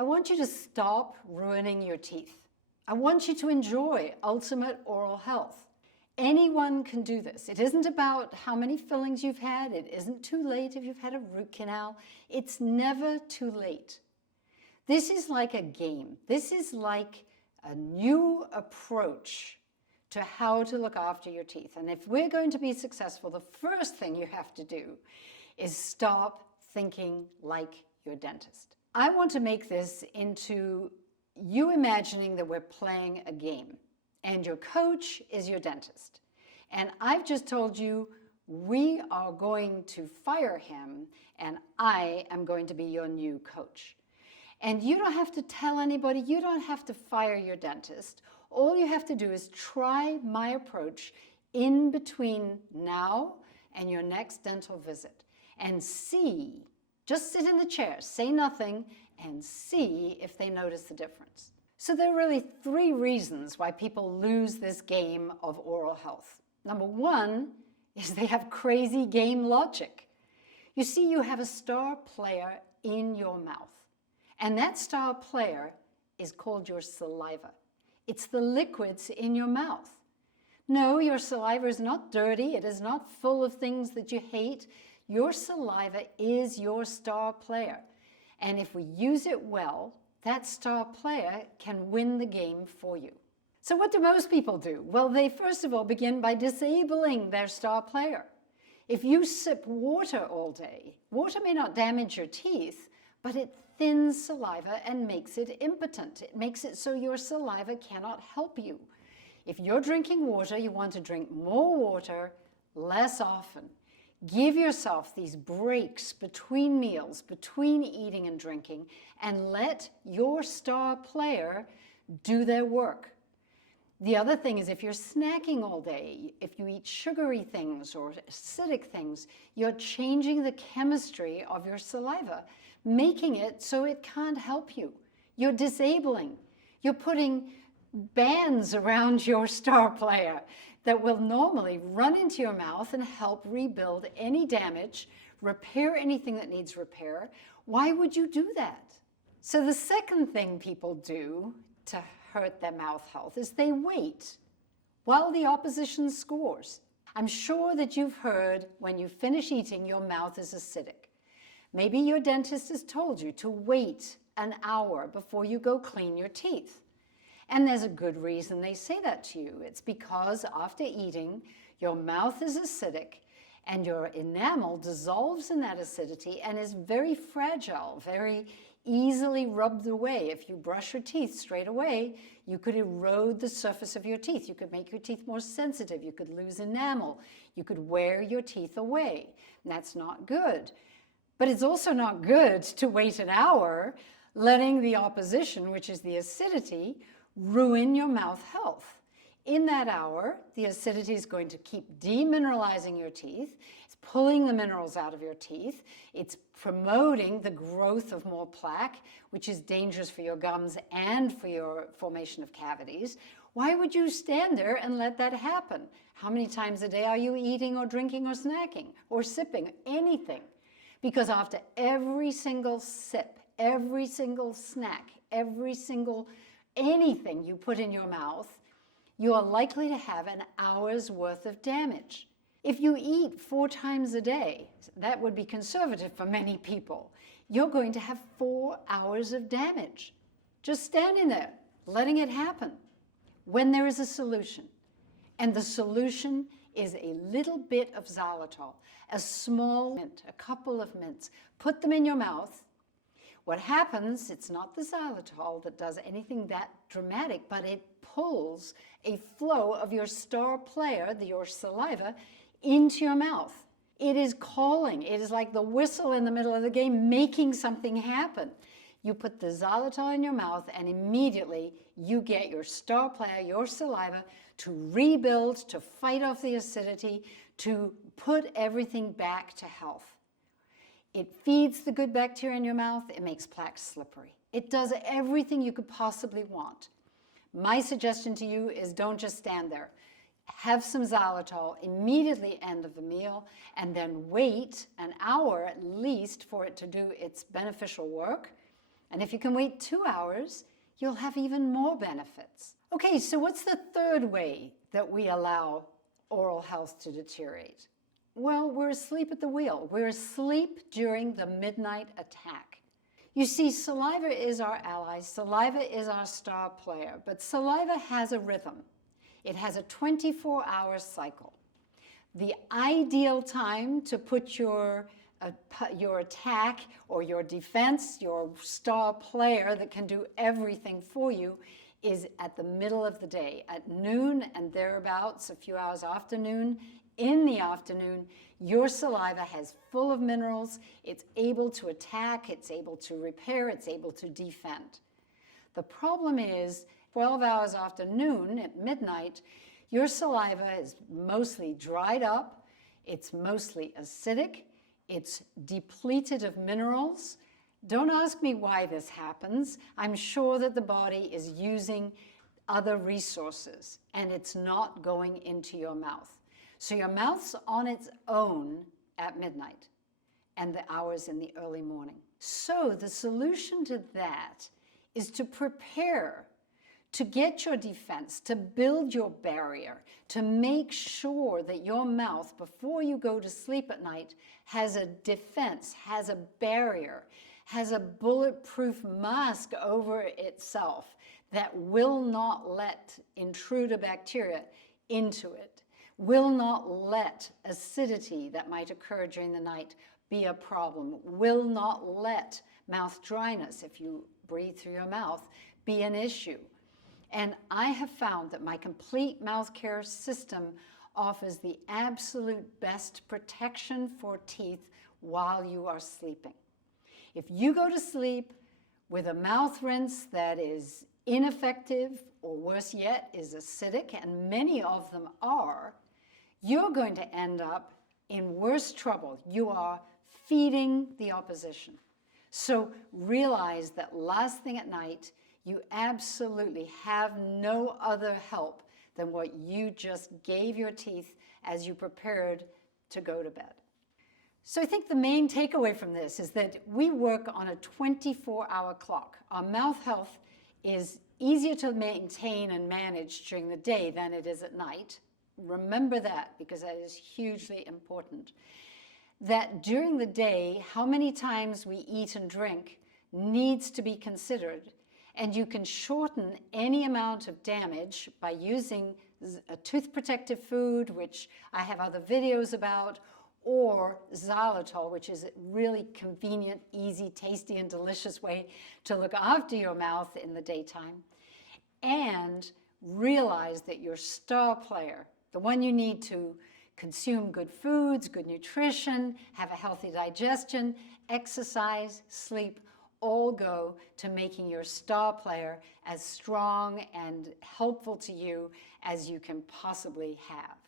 I want you to stop ruining your teeth. I want you to enjoy ultimate oral health. Anyone can do this. It isn't about how many fillings you've had. It isn't too late if you've had a root canal. It's never too late. This is like a game. This is like a new approach to how to look after your teeth. And if we're going to be successful, the first thing you have to do is stop thinking like your dentist. I want to make this into you imagining that we're playing a game and your coach is your dentist. And I've just told you we are going to fire him and I am going to be your new coach. And you don't have to tell anybody, you don't have to fire your dentist. All you have to do is try my approach in between now and your next dental visit and see, just sit in the chair, say nothing, and see if they notice the difference. So there are really 3 reasons why people lose this game of oral health. Number 1 is they have crazy game logic. You see, you have a star player in your mouth. And that star player is called your saliva. It's the liquids in your mouth. No, your saliva is not dirty. It is not full of things that you hate. Your saliva is your star player. And if we use it well, that star player can win the game for you. So what do most people do? Well, they first of all begin by disabling their star player. If you sip water all day, water may not damage your teeth, but it thins saliva and makes it impotent. It makes it so your saliva cannot help you. If you're drinking water, you want to drink more water less often. Give yourself these breaks between meals, between eating and drinking, and let your star player do their work. The other thing is if you're snacking all day, if you eat sugary things or acidic things, you're changing the chemistry of your saliva, making it so it can't help you. You're disabling. You're putting bands around your star player that will normally run into your mouth and help rebuild any damage, repair anything that needs repair. Why would you do that? So the second thing people do to hurt their mouth health is they wait while the opposition scores. I'm sure that you've heard when you finish eating, your mouth is acidic. Maybe your dentist has told you to wait an hour before you go clean your teeth. And there's a good reason they say that to you. It's because after eating, your mouth is acidic and your enamel dissolves in that acidity and is very fragile, very easily rubbed away. If you brush your teeth straight away, you could erode the surface of your teeth. You could make your teeth more sensitive. You could lose enamel. You could wear your teeth away. And that's not good. But it's also not good to wait an hour, letting the opposition, which is the acidity, ruin your mouth health. In that hour, the acidity is going to keep demineralizing your teeth. It's pulling the minerals out of your teeth. It's promoting the growth of more plaque, which is dangerous for your gums and for your formation of cavities. Why would you stand there and let that happen? How many times a day are you eating or drinking or snacking or sipping? Anything. Because after every single sip, every single snack, every single anything you put in your mouth, you are likely to have an hour's worth of damage. If you eat 4 times a day, that would be conservative for many people, you're going to have 4 hours of damage. Just standing there, letting it happen. When there is a solution, and the solution is a little bit of xylitol, a small mint, a couple of mints, put them in your mouth. What happens, it's not the xylitol that does anything that dramatic, but it pulls a flow of your star player, your saliva, into your mouth. It is calling. It is like the whistle in the middle of the game, making something happen. You put the xylitol in your mouth and immediately you get your star player, your saliva, to rebuild, to fight off the acidity, to put everything back to health. It feeds the good bacteria in your mouth. It makes plaque slippery. It does everything you could possibly want. My suggestion to you is don't just stand there. Have some xylitol immediately end of the meal and then wait an hour at least for it to do its beneficial work. And if you can wait 2 hours, you'll have even more benefits. Okay, so what's the third way that we allow oral health to deteriorate? Well, we're asleep at the wheel. We're asleep during the midnight attack. You see, saliva is our ally. Saliva is our star player. But saliva has a rhythm. It has a 24-hour cycle. The ideal time to put your attack or your defense, your star player that can do everything for you, is at the middle of the day, at noon and thereabouts, a few hours after noon. In the afternoon, your saliva has full of minerals. It's able to attack, it's able to repair, it's able to defend. The problem is 12 hours after noon at midnight, your saliva is mostly dried up, it's mostly acidic, it's depleted of minerals. Don't ask me why this happens. I'm sure that the body is using other resources and it's not going into your mouth. So your mouth's on its own at midnight and the hours in the early morning. So the solution to that is to prepare, to get your defense, to build your barrier, to make sure that your mouth, before you go to sleep at night, has a defense, has a barrier, has a bulletproof mask over itself that will not let intruder bacteria into it, will not let acidity that might occur during the night be a problem, will not let mouth dryness, if you breathe through your mouth, be an issue. And I have found that my complete mouth care system offers the absolute best protection for teeth while you are sleeping. If you go to sleep with a mouth rinse that is ineffective, or worse yet, is acidic, and many of them are, you're going to end up in worse trouble. You are feeding the opposition. So realize that last thing at night, you absolutely have no other help than what you just gave your teeth as you prepared to go to bed. So I think the main takeaway from this is that we work on a 24-hour clock. Our mouth health is easier to maintain and manage during the day than it is at night. Remember that, because that is hugely important. That during the day, how many times we eat and drink needs to be considered. And you can shorten any amount of damage by using a tooth protective food, which I have other videos about, or xylitol, which is a really convenient, easy, tasty, and delicious way to look after your mouth in the daytime. And realize that your star player, the one you need to consume good foods, good nutrition, have a healthy digestion, exercise, sleep, all go to making your star player as strong and helpful to you as you can possibly have.